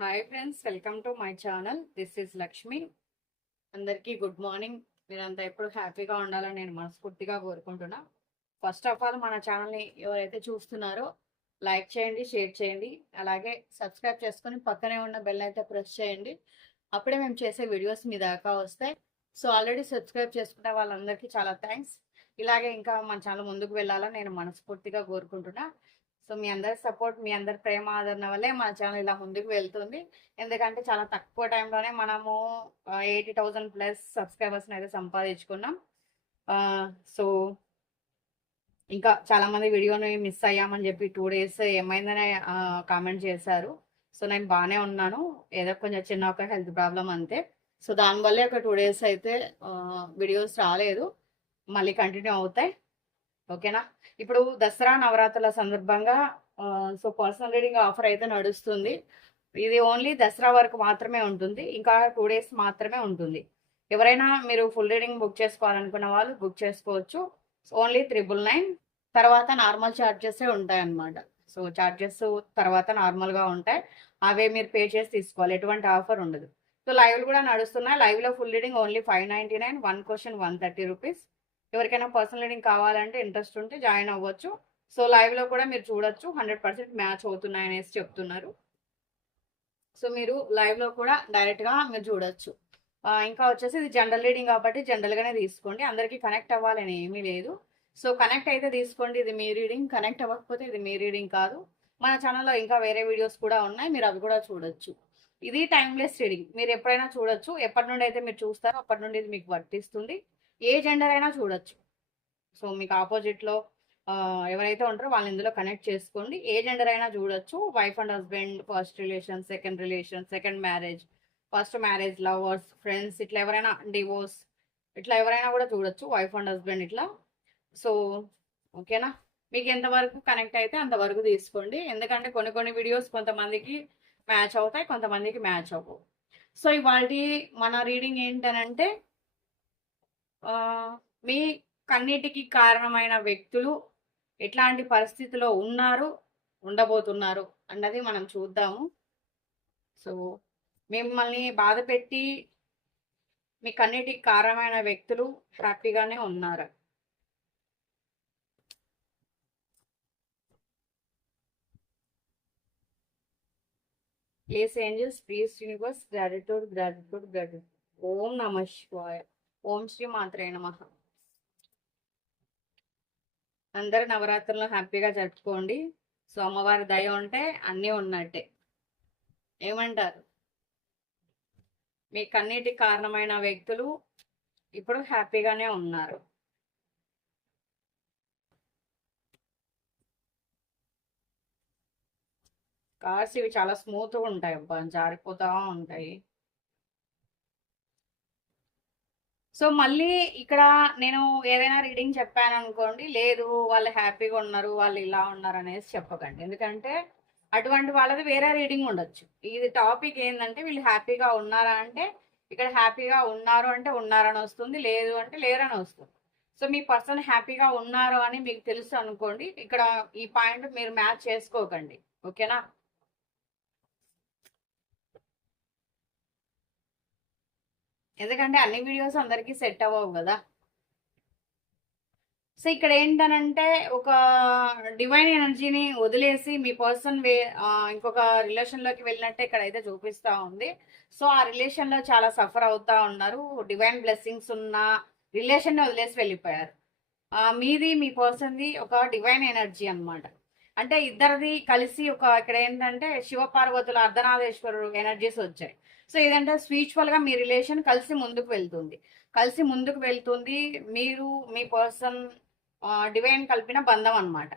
Hi friends welcome to my channel this is Lakshmi అందరికీ good morning మీరంతా ఎప్పుడు హ్యాపీగా ఉండాలని నేను మనస్ఫూర్తిగా కోరుకుంటున్నా. ఫస్ట్ ఆఫ్ ఆల్ మన ఛానల్ని ఎవరైతే చూస్తున్నారో లైక్ చేయండి షేర్ చేయండి. అలాగే సబ్స్క్రైబ్ చేసుకొని పక్కనే ఉన్న బెల్ అయితే ప్రెస్ చేయండి. అప్పుడే మేము చేసే వీడియోస్ మీ దాకా వస్తాయి. సో ఆల్రెడీ సబ్స్క్రైబ్ చేసుకున్న వాళ్ళందరికీ చాలా థ్యాంక్స్ ఇలాగే ఇంకా మన ఛానల్ ముందుకు వెళ్ళాలని నేను మనస్ఫూర్తిగా కోరుకుంటున్నా. సో మీ అందరి సపోర్ట్ మీ అందరి ప్రేమ ఆదరణ వల్లే మన ఛానల్ ఇలా ముందుకు వెళ్తుంది. ఎందుకంటే చాలా తక్కువ టైంలోనే మనము ఎయిటీ థౌజండ్ ప్లస్ సబ్స్క్రైబర్స్ని అయితే సంపాదించుకున్నాం. సో ఇంకా చాలా మంది వీడియోని మిస్ అయ్యామని చెప్పి టూ డేస్ ఏమైందనే కామెంట్ చేశారు. సో నేను బాగానే ఉన్నాను. ఏదో కొంచెం చిన్న ఒక హెల్త్ ప్రాబ్లం అంతే. సో దానివల్లే ఒక టూ డేస్ అయితే వీడియోస్ రాలేదు. మళ్ళీ కంటిన్యూ అవుతాయి. ఓకేనా? ఇప్పుడు దసరా నవరాత్రుల సందర్భంగా సో పర్సనల్ రీడింగ్ ఆఫర్ అయితే నడుస్తుంది. ఇది ఓన్లీ దసరా వరకు మాత్రమే ఉంటుంది. ఇంకా టూ డేస్ మాత్రమే ఉంటుంది. ఎవరైనా మీరు ఫుల్ రీడింగ్ బుక్ చేసుకోవాలనుకున్న వాళ్ళు బుక్ చేసుకోవచ్చు. ఓన్లీ త్రిబుల్ నైన్ తర్వాత నార్మల్ ఛార్జెసే ఉంటాయి అన్నమాట సో ఛార్జెస్ తర్వాత నార్మల్గా ఉంటాయి. అవే మీరు పే చేసి తీసుకోవాలి. ఎటువంటి ఆఫర్ ఉండదు. సో లైవ్లు కూడా నడుస్తున్నాయి. లైవ్లో full reading only five ninety nine one question one thirty rupees. ఎవరికైనా పర్సనల్ రీడింగ్ కావాలంటే ఇంట్రెస్ట్ ఉంటే జాయిన్ అవ్వచ్చు. సో లైవ్లో కూడా మీరు చూడొచ్చు. హండ్రెడ్ పర్సెంట్ మ్యాచ్ అవుతున్నాయనేసి చెప్తున్నారు. సో మీరు లైవ్లో కూడా డైరెక్ట్గా మీరు చూడొచ్చు. ఇంకా వచ్చేసి ఇది జనరల్ రీడింగ్ కాబట్టి జనరల్గానే తీసుకోండి. అందరికీ కనెక్ట్ అవ్వాలని ఏమీ లేదు. సో కనెక్ట్ అయితే తీసుకోండి. ఇది మీ రీడింగ్. కనెక్ట్ అవ్వకపోతే ఇది మీ రీడింగ్ కాదు. మన ఛానల్లో ఇంకా వేరే వీడియోస్ కూడా ఉన్నాయి. మీరు అవి కూడా చూడొచ్చు. ఇది టైమ్లెస్ రీడింగ్. మీరు ఎప్పుడైనా చూడొచ్చు. ఎప్పటి నుండి అయితే మీరు చూస్తారో అప్పటి నుండి ఇది మీకు వర్తిస్తుంది. ఏ జెండర్ అయినా చూడొచ్చు. సో మీకు ఆపోజిట్లో ఎవరైతే ఉంటారో వాళ్ళు ఇందులో కనెక్ట్ చేసుకోండి. ఏ జెండర్ అయినా చూడొచ్చు. Wife and husband first relation second relation second marriage first marriage lovers friends ఇట్లా ఎవరైనా డివోర్స్ ఇట్లా ఎవరైనా కూడా చూడొచ్చు. వైఫ్ అండ్ హస్బెండ్ ఇట్లా. సో ఓకేనా? మీకు ఎంతవరకు కనెక్ట్ అయితే అంతవరకు తీసుకోండి. ఎందుకంటే కొన్ని కొన్ని వీడియోస్ కొంతమందికి మ్యాచ్ అవుతాయి కొంతమందికి మ్యాచ్ అవ్వవు. సో ఇవాళ మన రీడింగ్ ఏంటనంటే మీ కన్నిటికి కారణమైన వ్యక్తులు ఎట్లాంటి పరిస్థితిలో ఉన్నారు ఉండబోతున్నారు అన్నది మనం చూద్దాము. సో మిమ్మల్ని బాధ పెట్టి మీ కన్నిటికి కారణమైన వ్యక్తులు హ్యాపీగానే ఉన్నారు. Please angels please universe gratitude gratitude gratitude ఓం నమ శివాయ. ఓం శ్రీ మాత్రే నమ. అందరు నవరాత్రులను హ్యాపీగా జరుపుకోండి. సోమవారి దయ ఉంటే అన్నీ ఉన్నట్టే. ఏమంటారు? మీ కన్నీటి కారణమైన వ్యక్తులు ఇప్పుడు హ్యాపీగానే ఉన్నారు. కార్స్ ఇవి చాలా స్మూత్గా ఉంటాయి అబ్బా జారిపోతూ ఉంటాయి. సో మళ్ళీ ఇక్కడ నేను ఏదైనా రీడింగ్ చెప్పాను అనుకోండి లేదు వాళ్ళు హ్యాపీగా ఉన్నారు వాళ్ళు ఇలా ఉన్నారు అనేసి చెప్పకండి. ఎందుకంటే అటువంటి వాళ్ళది వేరే రీడింగ్ ఉండొచ్చు. ఇది టాపిక్ ఏంటంటే వీళ్ళు హ్యాపీగా ఉన్నారా అంటే ఇక్కడ హ్యాపీగా ఉన్నారు అంటే ఉన్నారని వస్తుంది లేదు అంటే లేరని వస్తుంది. సో మీ పర్సన్ హ్యాపీగా ఉన్నారు అని మీకు తెలుసు అనుకోండి ఇక్కడ ఈ పాయింట్ మీరు మ్యాచ్ చేసుకోకండి. ఓకేనా? ఎందుకంటే అన్ని వీడియోస్ అందరికీ సెట్ అవ్వవు కదా. సో ఇక్కడ ఏంటనంటే ఒక డివైన్ ఎనర్జీని వదిలేసి మీ పర్సన్ వే ఇంకొక రిలేషన్లోకి వెళ్ళినట్టే ఇక్కడ అయితే చూపిస్తూ ఉంది. సో ఆ రిలేషన్లో చాలా సఫర్ అవుతా ఉన్నారు. డివైన్ బ్లెస్సింగ్స్ ఉన్న రిలేషన్ని వదిలేసి వెళ్ళిపోయారు. మీది మీ పర్సన్ది ఒక డివైన్ ఎనర్జీ అనమాట అంటే ఇద్దరిది కలిసి ఒక ఇక్కడ ఏంటంటే శివపార్వతుల అర్ధనాథేశ్వరుడు ఎనర్జీస్ వచ్చాయి. సో ఇదంటే స్పిరిచువల్గా మీ రిలేషన్ కలిసి ముందుకు వెళ్తుంది. కలిసి ముందుకు వెళ్తుంది మీరు మీ పర్సన్ డివైన్ కలిపిన బంధం అనమాట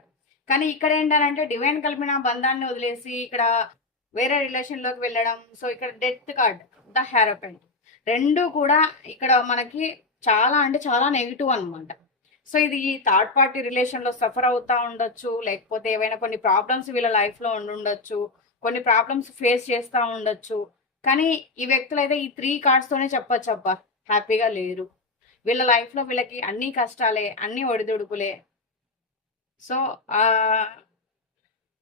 కానీ ఇక్కడ ఏంటంటే డివైన్ కలిపిన బంధాన్ని వదిలేసి ఇక్కడ వేరే రిలేషన్లోకి వెళ్ళడం సో ఇక్కడ డెత్ కార్డ్ ద హ్యారోపెంట్ రెండు కూడా ఇక్కడ మనకి చాలా అంటే చాలా నెగిటివ్ అనమాట సో ఇది థర్డ్ పార్టీ రిలేషన్లో సఫర్ అవుతా ఉండొచ్చు లేకపోతే ఏవైనా కొన్ని ప్రాబ్లమ్స్ వీళ్ళ లైఫ్లో ఉండొచ్చు కొన్ని ప్రాబ్లమ్స్ ఫేస్ చేస్తూ ఉండొచ్చు. కానీ ఈ వ్యక్తులు అయితే ఈ త్రీ కార్డ్స్తోనే చెప్పొచ్చు అబ్బా హ్యాపీగా లేరు. వీళ్ళ లైఫ్లో వీళ్ళకి అన్ని కష్టాలే అన్ని ఒడిదుడుకులే. సో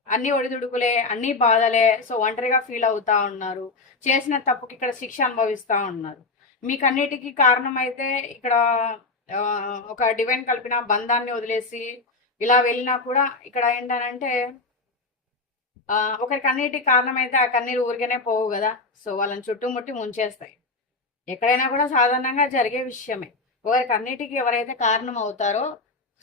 అన్ని ఒడిదుడుకులే అన్ని బాధలే సో ఒంటరిగా ఫీల్ అవుతా ఉన్నారు. చేసిన తప్పుకి ఇక్కడ శిక్ష అనుభవిస్తా ఉన్నారు. మీకు అన్నిటికి కారణం అయితే ఇక్కడ ఒక డివైన్ కలిపిన బంధాన్ని వదిలేసి ఇలా వెళ్ళినా కూడా ఇక్కడ ఏంటనంటే ఒకరి కన్నీటికి కారణమైతే ఆ కన్నీరు ఊరికనే పోవు కదా. సో వాళ్ళని చుట్టుముట్టి ముంచేస్తాయి. ఎక్కడైనా కూడా సాధారణంగా జరిగే విషయమే. ఒకరి కన్నీటికి ఎవరైతే కారణం అవుతారో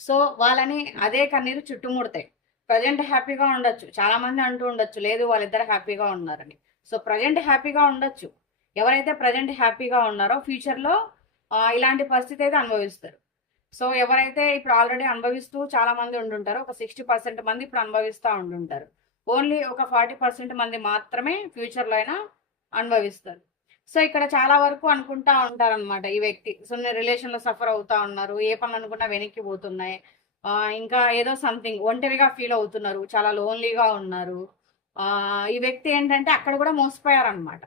సో వాళ్ళని అదే కన్నీరు చుట్టుముడతాయి. ప్రజెంట్ హ్యాపీగా ఉండొచ్చు. చాలా మంది అంటూ ఉండొచ్చు లేదు వాళ్ళిద్దరు హ్యాపీగా ఉన్నారని. సో ప్రజెంట్ హ్యాపీగా ఉండొచ్చు. ఎవరైతే ప్రజెంట్ హ్యాపీగా ఉన్నారో ఫ్యూచర్లో ఇలాంటి పరిస్థితి అయితే అనుభవిస్తారు. సో ఎవరైతే ఇప్పుడు ఆల్రెడీ అనుభవిస్తూ చాలా మంది ఉండుంటారో ఒక సిక్స్టీ పర్సెంట్ మంది ఇప్పుడు అనుభవిస్తూ ఉండుంటారు. ఓన్లీ ఒక ఫార్టీ పర్సెంట్ మంది మాత్రమే ఫ్యూచర్లో అయినా అనుభవిస్తారు. సో ఇక్కడ చాలా వరకు అనుకుంటా ఉంటారనమాట ఈ వ్యక్తి. సో నేను రిలేషన్లో సఫర్ అవుతా ఉన్నారు ఏ పనులు అనుకున్నా వెనక్కి పోతున్నాయి. ఇంకా ఏదో సంథింగ్ ఒంటరిగా ఫీల్ అవుతున్నారు చాలా లోన్లీగా ఉన్నారు. ఈ వ్యక్తి ఏంటంటే అక్కడ కూడా మోసపోయారనమాట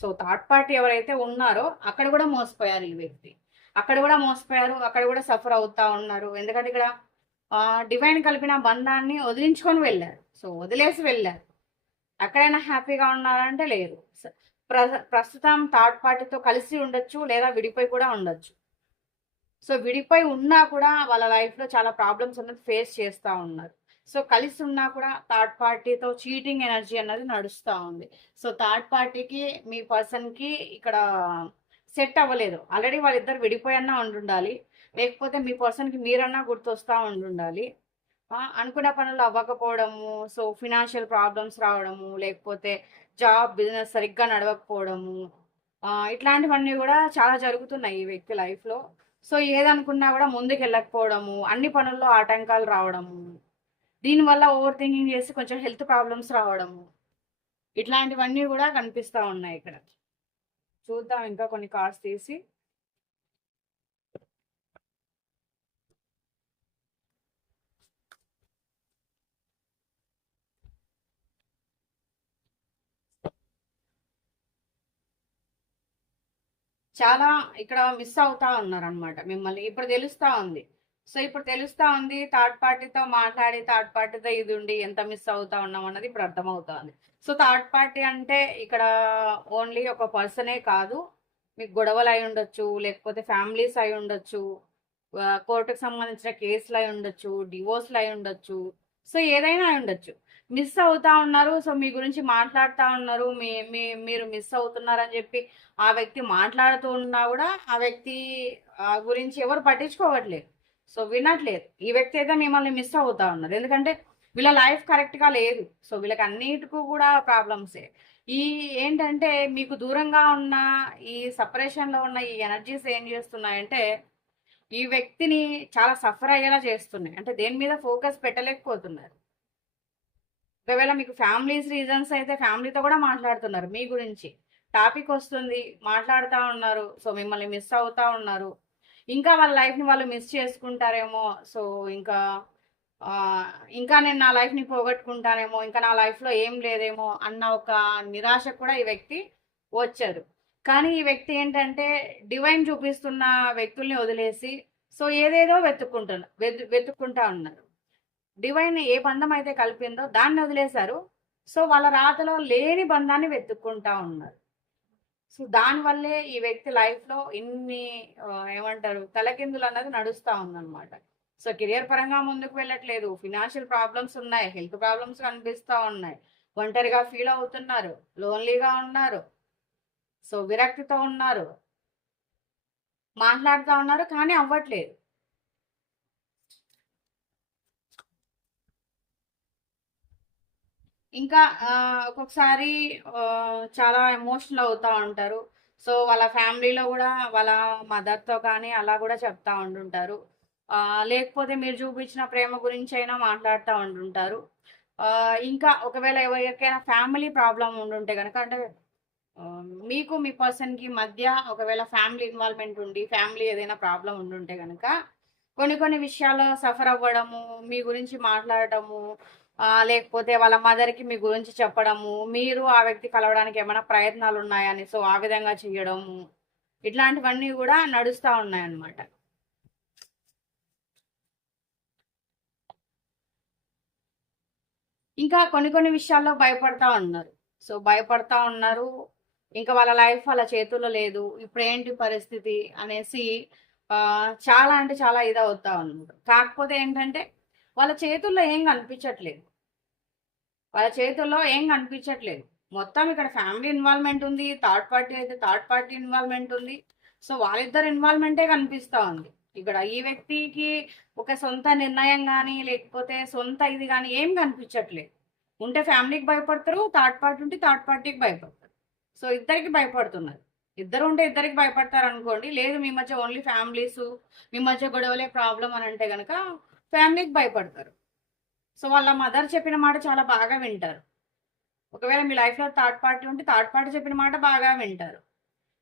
సో థర్డ్ పార్టీ ఎవరైతే ఉన్నారో అక్కడ కూడా మోసపోయారు ఈ వ్యక్తి. అక్కడ కూడా మోసపోయారు అక్కడ కూడా సఫర్ అవుతా ఉన్నారు. ఎందుకంటే ఇక్కడ డివైన్ కలిపిన బంధాన్ని వదిలించుకొని వెళ్ళారు. సో వదిలేసి వెళ్ళారు. ఎక్కడైనా హ్యాపీగా ఉన్నారంటే లేదు ప్ర- ప్రస్తుతం థర్డ్ పార్టీతో కలిసి ఉండొచ్చు లేదా విడిపోయి కూడా ఉండొచ్చు. సో విడిపోయి ఉన్నా కూడా వాళ్ళ లైఫ్లో చాలా ప్రాబ్లమ్స్ అనేది ఫేస్ చేస్తూ ఉన్నారు. సో కలిసి ఉన్నా కూడా థర్డ్ పార్టీతో చీటింగ్ ఎనర్జీ అన్నది నడుస్తూ ఉంది. సో థర్డ్ పార్టీకి మీ పర్సన్కి ఇక్కడ సెట్ అవ్వలేదు. ఆల్రెడీ వాళ్ళిద్దరు విడిపోయన్నా ఉండుండాలి. లేకపోతే మీ పర్సన్కి మీరన్నా గుర్తొస్తూ ఉండుండాలి. అనుకున్న పనులు అవ్వకపోవడము సో ఫినాన్షియల్ ప్రాబ్లమ్స్ రావడము లేకపోతే జాబ్ బిజినెస్ సరిగ్గా నడవకపోవడము ఇట్లాంటివన్నీ కూడా చాలా జరుగుతున్నాయి ఈ వ్యక్తి లైఫ్లో సో ఏదనుకున్నా కూడా ముందుకు వెళ్ళకపోవడము అన్ని పనుల్లో ఆటంకాలు రావడము దీనివల్ల ఓవర్ థింకింగ్ చేసి కొంచెం హెల్త్ ప్రాబ్లమ్స్ రావడము ఇట్లాంటివన్నీ కూడా కనిపిస్తూ ఉన్నాయి ఇక్కడ. చూద్దాం ఇంకా కొన్ని కార్డ్స్ తీసి. చాలా ఇక్కడ మిస్ అవుతా ఉన్నారు అనమాట మిమ్మల్ని ఇప్పుడు తెలుస్తా ఉంది. సో ఇప్పుడు తెలుస్తా ఉంది థర్డ్ పార్టీతో మాట్లాడి థర్డ్ పార్టీతో ఇది ఉండి ఎంత మిస్ అవుతా ఉన్నాం అన్నది ఇప్పుడు అర్థమవుతా ఉంది. సో థర్డ్ పార్టీ అంటే ఇక్కడ ఓన్లీ ఒక పర్సనే కాదు. మీకు గొడవలు అయి ఉండొచ్చు లేకపోతే ఫ్యామిలీస్ అయి ఉండొచ్చు కోర్టుకు సంబంధించిన కేసులు అయి ఉండొచ్చు డివోర్స్లు అయి ఉండొచ్చు. సో ఏదైనా అయి ఉండొచ్చు. మిస్ అవుతా ఉన్నారు. సో మీ గురించి మాట్లాడుతూ ఉన్నారు. మీ మీ మీరు మిస్ అవుతున్నారని చెప్పి ఆ వ్యక్తి మాట్లాడుతూ ఉన్నా కూడా ఆ వ్యక్తి ఆ గురించి ఎవరు పట్టించుకోవట్లేదు. సో వినట్లేదు. ఈ వ్యక్తి అయితే మిమ్మల్ని మిస్ అవుతా ఉన్నారు. ఎందుకంటే వీళ్ళ లైఫ్ కరెక్ట్గా లేదు. సో వీళ్ళకి అన్నిటికీ కూడా ప్రాబ్లమ్సే. ఈ ఏంటంటే మీకు దూరంగా ఉన్న ఈ సపరేషన్లో ఉన్న ఈ ఎనర్జీస్ ఏం చేస్తున్నాయంటే ఈ వ్యక్తిని చాలా సఫర్ అయ్యేలా చేస్తున్నాయి. అంటే దేని మీద ఫోకస్ పెట్టలేకపోతున్నారు. ఒకవేళ మీకు ఫ్యామిలీస్ రీజన్స్ అయితే ఫ్యామిలీతో కూడా మాట్లాడుతున్నారు మీ గురించి. టాపిక్ వస్తుంది మాట్లాడుతూ ఉన్నారు సో మిమ్మల్ని మిస్ అవుతూ ఉన్నారు. ఇంకా వాళ్ళ లైఫ్ని వాళ్ళు మిస్ చేసుకుంటారేమో సో ఇంకా ఇంకా నేను నా లైఫ్ని పోగొట్టుకుంటానేమో ఇంకా నా లైఫ్లో ఏం లేదేమో అన్న ఒక నిరాశ కూడా ఈ వ్యక్తి వచ్చారు. కానీ ఈ వ్యక్తి ఏంటంటే డివైన్ చూపిస్తున్న వ్యక్తుల్ని వదిలేసి సో ఏదేదో వెతుక్కుంటున్నారు వెతుక్కుంటా ఉన్నారు. డివైన్ ఏ బంధం అయితే కలిపిందో దాన్ని వదిలేశారు. సో వాళ్ళ రాతలో లేని బంధాన్ని వెతుక్కుంటా ఉన్నారు. సో దానివల్లే ఈ వ్యక్తి లైఫ్లో ఇన్ని ఏమంటారు తలకిందులు అన్నది నడుస్తూ ఉందన్నమాట. సో కెరియర్ పరంగా ముందుకు వెళ్ళట్లేదు. ఫినాన్షియల్ ప్రాబ్లమ్స్ ఉన్నాయి. హెల్త్ ప్రాబ్లమ్స్ కనిపిస్తూ ఉన్నాయి. ఒంటరిగా ఫీల్ అవుతున్నారు. లోన్లీగా ఉన్నారు. సో విరక్తితో ఉన్నారు. మాట్లాడుతూ ఉన్నారు కానీ అవ్వట్లేదు. ఇంకా ఒక్కొక్కసారి చాలా ఎమోషనల్ అవుతూ ఉంటారు. సో వాళ్ళ ఫ్యామిలీలో కూడా వాళ్ళ మదర్తో కానీ అలా కూడా చెప్తా ఉంటుంటారు లేకపోతే మీరు చూపించిన ప్రేమ గురించి అయినా మాట్లాడుతూ ఉంటుంటారు ఇంకా ఒకవేళ ఎవరికైనా ఫ్యామిలీ ప్రాబ్లం ఉండుంటే కనుక అంటే మీకు మీ పర్సన్కి మధ్య ఒకవేళ ఫ్యామిలీ ఇన్వాల్వ్మెంట్ ఉండి ఫ్యామిలీ ఏదైనా ప్రాబ్లం ఉండుంటే కనుక కొన్ని కొన్ని విషయాల్లో సఫర్ అవ్వడము మీ గురించి మాట్లాడటము లేకపోతే వాళ్ళ మదర్కి మీ గురించి చెప్పడము మీరు ఆ వ్యక్తి కలవడానికి ఏమైనా ప్రయత్నాలు ఉన్నాయని సో ఆ విధంగా చేయడము ఇట్లాంటివన్నీ కూడా నడుస్తూ ఉన్నాయన్నమాట. ఇంకా కొన్ని కొన్ని విషయాల్లో భయపడతా ఉన్నారు. సో భయపడతా ఉన్నారు. ఇంకా వాళ్ళ లైఫ్ వాళ్ళ చేతుల్లో లేదు. ఇప్పుడు ఏంటి పరిస్థితి అనేసి చాలా అంటే చాలా ఇదవుతా ఉన్నారు. కాకపోతే ఏంటంటే వాళ్ళ చేతుల్లో ఏం కనిపించట్లేదు. వాళ్ళ చేతుల్లో ఏం కనిపించట్లేదు. మొత్తం ఇక్కడ ఫ్యామిలీ ఇన్వాల్వ్మెంట్ ఉంది థర్డ్ పార్టీ అయితే థర్డ్ పార్టీ ఇన్వాల్వ్మెంట్ ఉంది. సో వాళ్ళిద్దరు ఇన్వాల్వ్మెంటే కనిపిస్తూ ఉంది. ఇక్కడ ఈ వ్యక్తికి ఒక సొంత నిర్ణయం కానీ లేకపోతే సొంత ఇది కానీ ఏం కనిపించట్లేదు. ఉంటే ఫ్యామిలీకి భయపడతారు థర్డ్ పార్టీ ఉంటే థర్డ్ పార్టీకి భయపడతారు. సో ఇద్దరికి భయపడుతున్నారు. ఇద్దరు ఉంటే ఇద్దరికి భయపడతారు అనుకోండి లేదు మీ మధ్య ఓన్లీ ఫ్యామిలీస్ మీ మధ్య గొడవలే ప్రాబ్లం అని అంటే కనుక ఫ్యామిలీకి భయపడతారు. సో వాళ్ళ మదర్ చెప్పిన మాట చాలా బాగా వింటారు. ఒకవేళ మీ లైఫ్లో థర్డ్ పార్టీ ఉంటే థర్డ్ పార్టీ చెప్పిన మాట బాగా వింటారు.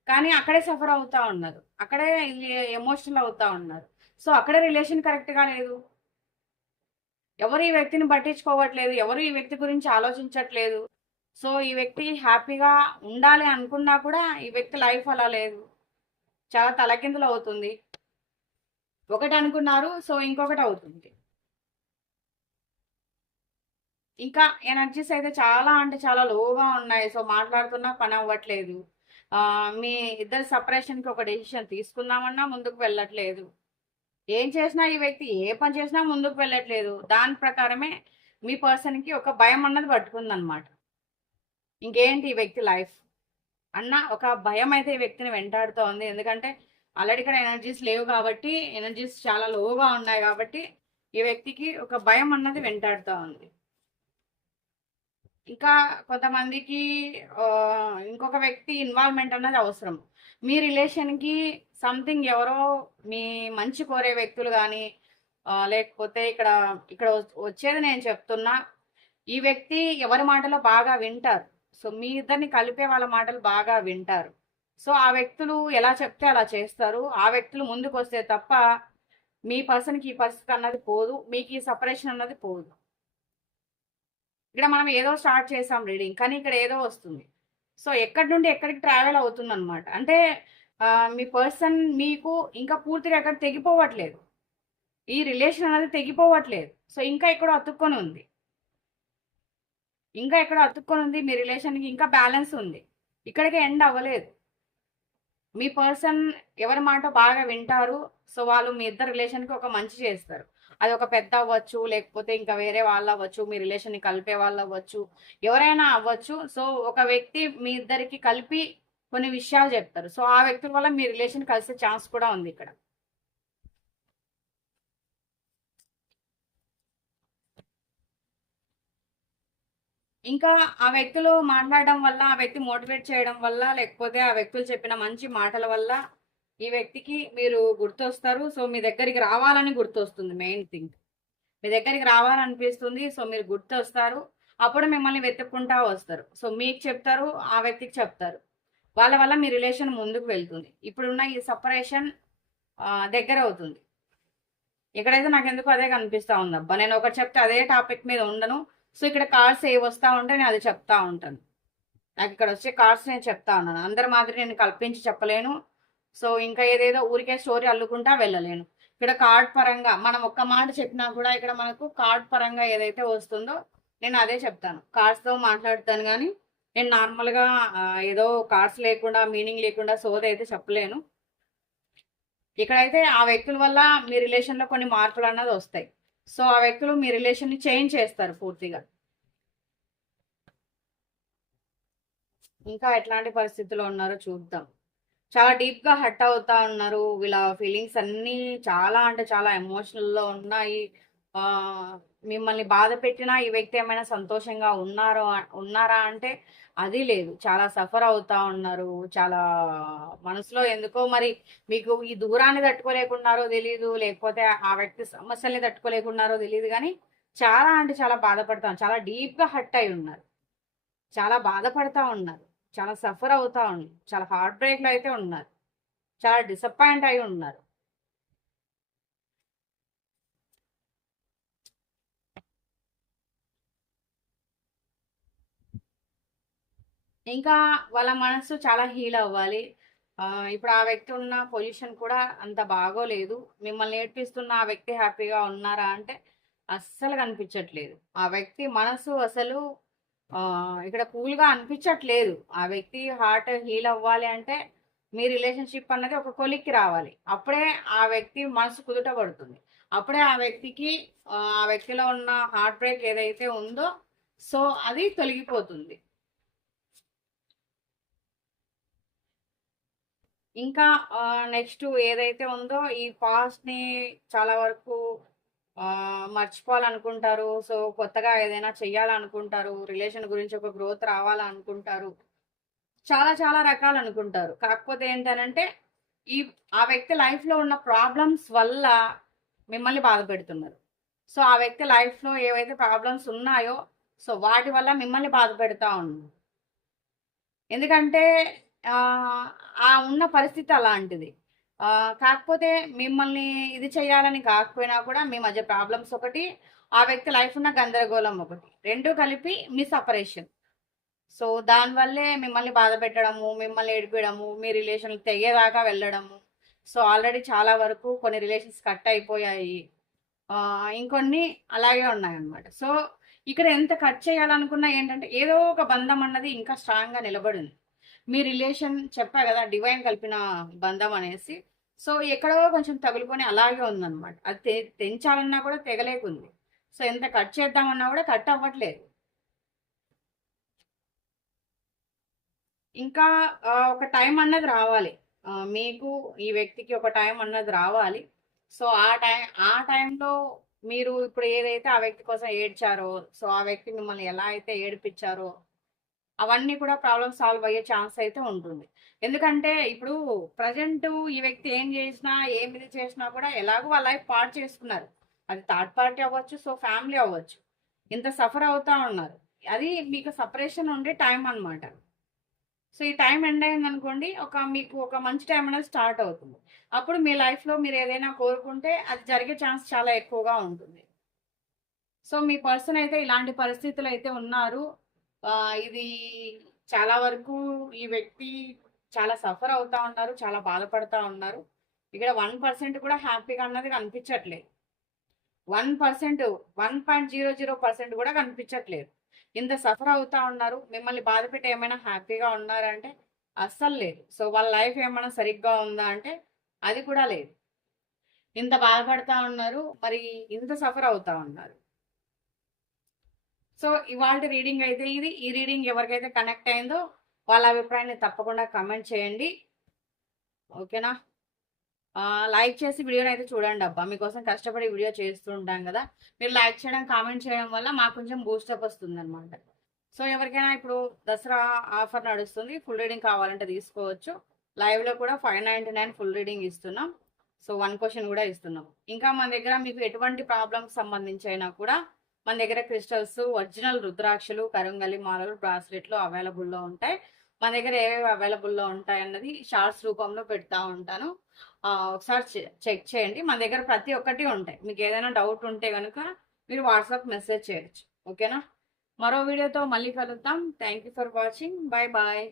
కానీ అక్కడే సఫర్ అవుతా ఉన్నారు. అక్కడే ఎమోషనల్ అవుతా ఉన్నారు. సో అక్కడే రిలేషన్ కరెక్ట్గా లేదు. ఎవరు ఈ వ్యక్తిని పట్టించుకోవట్లేదు. ఎవరు ఈ వ్యక్తి గురించి ఆలోచించట్లేదు. సో ఈ వ్యక్తి హ్యాపీగా ఉండాలి అనుకున్నా కూడా ఈ వ్యక్తి లైఫ్ అలా లేదు. చాలా తలకిందులు అవుతుంది. ఒకటి అనుకున్నారు సో ఇంకొకటి అవుతుంది ఇంకా ఎనర్జీస్ అయితే చాలా అంటే చాలా లోగా ఉన్నాయి. సో మాట్లాడుతున్నా పని అవ్వట్లేదు. మీ ఇద్దరు సపరేషన్కి ఒక డెసిషన్ తీసుకుందామన్నా ముందుకు వెళ్ళట్లేదు. ఏం చేసినా ఈ వ్యక్తి ఏ పని చేసినా ముందుకు వెళ్ళట్లేదు. దాని ప్రకారమే మీ పర్సన్కి ఒక భయం అన్నది పట్టుకుందనమాట ఇంకేంటి ఈ వ్యక్తి లైఫ్ అన్న ఒక భయం అయితే ఈ వ్యక్తిని వెంటాడుతోంది. ఎందుకంటే ఆల్రెడీ ఇక్కడ ఎనర్జీస్ లేవు కాబట్టి ఎనర్జీస్ చాలా లోగా ఉన్నాయి కాబట్టి ఈ వ్యక్తికి ఒక భయం అన్నది వెంటాడుతూ ఉంది. ఇంకా కొంతమందికి ఇంకొక వ్యక్తి ఇన్వాల్వ్మెంట్ అన్నది అవసరం. మీ రిలేషన్కి సంథింగ్ ఎవరో మీ మంచి కోరే వ్యక్తులు కానీ లేకపోతే ఇక్కడ ఇక్కడ వచ్చేది నేను చెప్తున్నా ఈ వ్యక్తి ఎవరి మాటలో బాగా వింటారు. సో మీ ఇద్దరిని కలిపే వాళ్ళ మాటలు బాగా వింటారు. సో ఆ వ్యక్తులు ఎలా చెప్తే అలా చేస్తారు. ఆ వ్యక్తులు ముందుకు వస్తే తప్ప మీ పర్సన్కి ఈ పరిస్థితి అన్నది పోదు. మీకు ఈ సపరేషన్ అన్నది పోదు. ఇక్కడ మనం ఏదో స్టార్ట్ చేసాం రీడింగ్ కానీ ఇక్కడ ఏదో వస్తుంది. సో ఎక్కడి నుండి ఎక్కడికి ట్రావెల్ అవుతుంది అనమాట అంటే మీ పర్సన్ మీకు ఇంకా పూర్తిగా ఎక్కడ తెగిపోవట్లేదు. ఈ రిలేషన్ అనేది తెగిపోవట్లేదు. సో ఇంకా ఇక్కడ అతుక్కొని ఉంది. ఇంకా ఇక్కడ అతుక్కొని ఉంది. మీ రిలేషన్కి ఇంకా బ్యాలెన్స్ ఉంది. ఇక్కడికి ఎండ్ అవ్వలేదు. మీ పర్సన్ ఎవరి మాట బాగా వింటారు సో వాళ్ళు మీ ఇద్దరు రిలేషన్కి ఒక మంచి చేస్తారు. అది ఒక పెద్ద అవ్వచ్చు లేకపోతే ఇంకా వేరే వాళ్ళు అవ్వచ్చు మీ రిలేషన్ని కలిపే వాళ్ళు అవ్వచ్చు ఎవరైనా అవ్వచ్చు. సో ఒక వ్యక్తి మీ ఇద్దరికి కలిపి కొన్ని విషయాలు చెప్తారు. సో ఆ వ్యక్తుల వల్ల మీ రిలేషన్ కలిసే ఛాన్స్ కూడా ఉంది ఇక్కడ. ఇంకా ఆ వ్యక్తులు మాట్లాడడం వల్ల ఆ వ్యక్తి మోటివేట్ చేయడం వల్ల లేకపోతే ఆ వ్యక్తులు చెప్పిన మంచి మాటల వల్ల ఈ వ్యక్తికి మీరు గుర్తొస్తారు. సో మీ దగ్గరికి రావాలని గుర్తొస్తుంది మెయిన్ థింగ్. మీ దగ్గరికి రావాలనిపిస్తుంది. సో మీరు గుర్తొస్తారు. అప్పుడు మిమ్మల్ని వెతుక్కుంటా వస్తారు. సో మీకు చెప్తారు ఆ వ్యక్తికి చెప్తారు. వాళ్ళ వల్ల మీ రిలేషన్ ముందుకు వెళ్తుంది. ఇప్పుడున్న ఈ సపరేషన్ దగ్గర అవుతుంది. ఇక్కడైతే నాకు ఎందుకు అదే కనిపిస్తూ ఉంది అబ్బా నేను ఒకటి చెప్తే అదే టాపిక్ మీద ఉండను. సో ఇక్కడ కార్డ్స్ ఏ వస్తా ఉంటే నేను అది చెప్తా ఉంటాను. నాకు ఇక్కడ వచ్చే కార్డ్స్ నేను చెప్తా ఉన్నాను. అందరి మాదిరి నేను కల్పించి చెప్పలేను. సో ఇంకా ఏదేదో ఊరికే స్టోరీ అల్లుకుంటా వెళ్ళలేను. ఇక్కడ కార్డ్ పరంగా మనం ఒక్క మాట చెప్పినా కూడా ఇక్కడ మనకు కార్డ్ పరంగా ఏదైతే వస్తుందో నేను అదే చెప్తాను. కార్డ్స్తో మాట్లాడతాను కానీ నేను నార్మల్గా ఏదో కార్డ్స్ లేకుండా మీనింగ్ లేకుండా సోది అయితే చెప్పలేను. ఇక్కడైతే ఆ వ్యక్తుల వల్ల మీ రిలేషన్లో కొన్ని మార్పులు అన్నది వస్తాయి. సో ఆ వ్యక్తులు మీ రిలేషన్ని చేంజ్ చేస్తారు పూర్తిగా. ఇంకా ఎట్లాంటి పరిస్థితుల్లో ఉన్నారో చూద్దాం. చాలా డీప్గా హట్ హర్ట్ అవుతా ఉన్నారు. వీళ్ళ ఫీలింగ్స్ అన్నీ చాలా అంటే చాలా ఎమోషనల్లో ఉన్నాయి మిమ్మల్ని బాధ పెట్టినా ఈ వ్యక్తి ఏమైనా సంతోషంగా ఉన్నారో ఉన్నారా అంటే అది లేదు. చాలా సఫర్ అవుతా ఉన్నారు. చాలా మనసులో ఎందుకో మరి మీకు ఈ దూరాన్ని తట్టుకోలేకున్నారో తెలియదు లేకపోతే ఆ వ్యక్తి సమస్యల్ని తట్టుకోలేకున్నారో తెలియదు కానీ చాలా అంటే చాలా బాధపడతాం చాలా డీప్గా హట్ హర్ట్ అయి ఉన్నారు. చాలా బాధపడతా ఉన్నారు. చాలా సఫర్ అవుతా ఉన్నారు. చాలా హార్ట్ బ్రేక్లో అయితే ఉన్నారు. చాలా డిసప్పాయింట్ అయి ఉన్నారు. ఇంకా వాళ్ళ మనసు చాలా హీల్ అవ్వాలి. ఇప్పుడు ఆ వ్యక్తి ఉన్న పొజిషన్ కూడా అంత బాగోలేదు. మిమ్మల్ని ఏడ్పిస్తున్న ఆ వ్యక్తి హ్యాపీగా ఉన్నారా అంటే అస్సలు కనిపించట్లేదు. ఆ వ్యక్తి మనసు అసలు ఇక్కడ కూల్గా అనిపించట్లేదు. ఆ వ్యక్తి హార్ట్ హీల్ అవ్వాలి అంటే మీ రిలేషన్షిప్ అన్నది ఒక కొలిక్కి రావాలి. అప్పుడే ఆ వ్యక్తి మనసు కుదుట పడుతుంది. అప్పుడే ఆ వ్యక్తికి ఆ వ్యక్తిలో ఉన్న హార్ట్ బ్రేక్ ఏదైతే ఉందో సో అది తొలగిపోతుంది. ఇంకా నెక్స్ట్ ఏదైతే ఉందో ఈ పాస్ట్ని చాలా వరకు మర్చిపోవాలనుకుంటారు. సో కొత్తగా ఏదైనా చెయ్యాలనుకుంటారు. రిలేషన్ గురించి ఒక గ్రోత్ రావాలనుకుంటారు. చాలా చాలా రకాలు అనుకుంటారు కాకపోతే ఏంటనంటే ఈ ఆ వ్యక్తి లైఫ్లో ఉన్న ప్రాబ్లమ్స్ వల్ల మిమ్మల్ని బాధ పెడుతున్నారు. సో ఆ వ్యక్తి లైఫ్లో ఏవైతే ప్రాబ్లమ్స్ ఉన్నాయో సో వాటి వల్ల మిమ్మల్ని బాధ పెడతా ఉన్నారు. ఎందుకంటే ఆ ఉన్న పరిస్థితి అలాంటిది. కాకపోతే మిమ్మల్ని ఇది చేయాలని కాకపోయినా కూడా మీ మధ్య ప్రాబ్లమ్స్ ఒకటి ఆ వ్యక్తి లైఫ్ ఉన్న గందరగోళం ఒకటి. రెండు కలిపి మీ సపరేషన్. సో దానివల్లే మిమ్మల్ని బాధ పెట్టడము మిమ్మల్ని ఏడిపించడము మీ రిలేషన్ తెగేదాకా వెళ్ళడము. సో ఆల్రెడీ చాలా వరకు కొన్ని రిలేషన్స్ కట్ అయిపోయాయి. ఇంకొన్ని అలాగే ఉన్నాయన్నమాట. సో ఇక్కడ ఎంత కట్ చేయాలనుకున్నా ఏంటంటే ఏదో ఒక బంధం అన్నది ఇంకా స్ట్రాంగ్గా నిలబడింది. మీ రిలేషన్ చెప్పా కదా డివైన్ కలిపిన బంధం అనేసి. సో ఎక్కడో కొంచెం తగులుకొని అలాగే ఉందన్నమాట. అది తెంచాలన్నా కూడా తెగలేకుంది. సో ఎంత కట్ చేద్దామన్నా కూడా కట్ అవ్వట్లేదు. ఇంకా ఒక టైం అన్నది రావాలి. మీకు ఈ వ్యక్తికి ఒక టైం అన్నది రావాలి. సో ఆ టైం ఆ టైంలో మీరు ఇప్పుడు ఏదైతే ఆ వ్యక్తి కోసం ఏడ్చారో సో ఆ వ్యక్తి మిమ్మల్ని ఎలా అయితే ఏడిపించారో అవన్నీ కూడా ప్రాబ్లమ్ సాల్వ్ అయ్యే ఛాన్స్ అయితే ఉంటుంది. ఎందుకంటే ఇప్పుడు ప్రజెంట్ ఈ వ్యక్తి ఏం చేసినా ఏమిది చేసినా కూడా ఎలాగో వాళ్ళ లైఫ్ పాడు చేసుకున్నారు. అది థర్డ్ పార్టీ అవ్వచ్చు సో ఫ్యామిలీ అవ్వచ్చు. ఇంత సఫర్ అవుతా ఉన్నారు. అది మీకు సపరేషన్ ఉండే టైం అన్నమాట. సో ఈ టైం ఎండ్ అయింది అనుకోండి ఒక మీకు ఒక మంచి టైం అనేది స్టార్ట్ అవుతుంది. అప్పుడు మీ లైఫ్లో మీరు ఏదైనా కోరుకుంటే అది జరిగే ఛాన్స్ చాలా ఎక్కువగా ఉంటుంది. సో మీ పర్సన్ అయితే ఇలాంటి పరిస్థితులు అయితే ఉన్నారు. ఇది చాలా వరకు ఈ వ్యక్తి చాలా సఫర్ అవుతా ఉన్నారు చాలా బాధపడతా ఉన్నారు. ఇక్కడ వన్ పర్సెంట్ కూడా హ్యాపీగా అన్నది కనిపించట్లేదు. One percent one point zero zero percent కూడా కనిపించట్లేదు. ఇంత సఫర్ అవుతా ఉన్నారు మిమ్మల్ని బాధ పెట్టి ఏమైనా హ్యాపీగా ఉన్నారంటే అస్సలు లేదు. సో వాళ్ళ లైఫ్ ఏమైనా సరిగ్గా ఉందా అంటే అది కూడా లేదు. ఇంత బాధపడతా ఉన్నారు మరి ఇంత సఫర్ అవుతా ఉన్నారు. సో ఇవాళ రీడింగ్ అయితే ఇది. ఈ రీడింగ్ ఎవరికైతే కనెక్ట్ అయిందో వాళ్ళ అభిప్రాయాన్ని తప్పకుండా కమెంట్ చేయండి. ఓకేనా? లైక్ చేసి వీడియోని అయితే చూడండి అబ్బా. మీకోసం కష్టపడి వీడియో చేస్తూ ఉంటాం కదా. మీరు లైక్ చేయడం కామెంట్ చేయడం వల్ల మాకు కొంచెం బూస్టప్ వస్తుంది అనమాట సో ఎవరికైనా ఇప్పుడు దసరా ఆఫర్ నడుస్తుంది. ఫుల్ రీడింగ్ కావాలంటే తీసుకోవచ్చు. లైవ్లో కూడా five ninety nine full reading ఇస్తున్నాం. సో వన్ క్వశ్చన్ కూడా ఇస్తున్నాం. ఇంకా మన దగ్గర మీకు ఎటువంటి ప్రాబ్లమ్స్ సంబంధించి అయినా కూడా మన దగ్గర క్రిస్టల్స్ ఒరిజినల్ రుద్రాక్షలు కరంగలి మాలలు బ్రాస్లెట్లు అవైలబుల్లో ఉంటాయి. మన దగ్గర ఏవేవి అవైలబుల్లో ఉంటాయి అన్నది షార్ట్స్ రూపంలో పెడతా ఉంటాను. ఒకసారి చెక్ చేయండి. మన దగ్గర ప్రతి ఒక్కటి ఉంటాయి. మీకు ఏదైనా డౌట్ ఉంటే కనుక మీరు వాట్సాప్ మెసేజ్ చేయొచ్చు. ఓకేనా? మరో వీడియోతో మళ్ళీ కలుద్దాం. Thank you for watching bye bye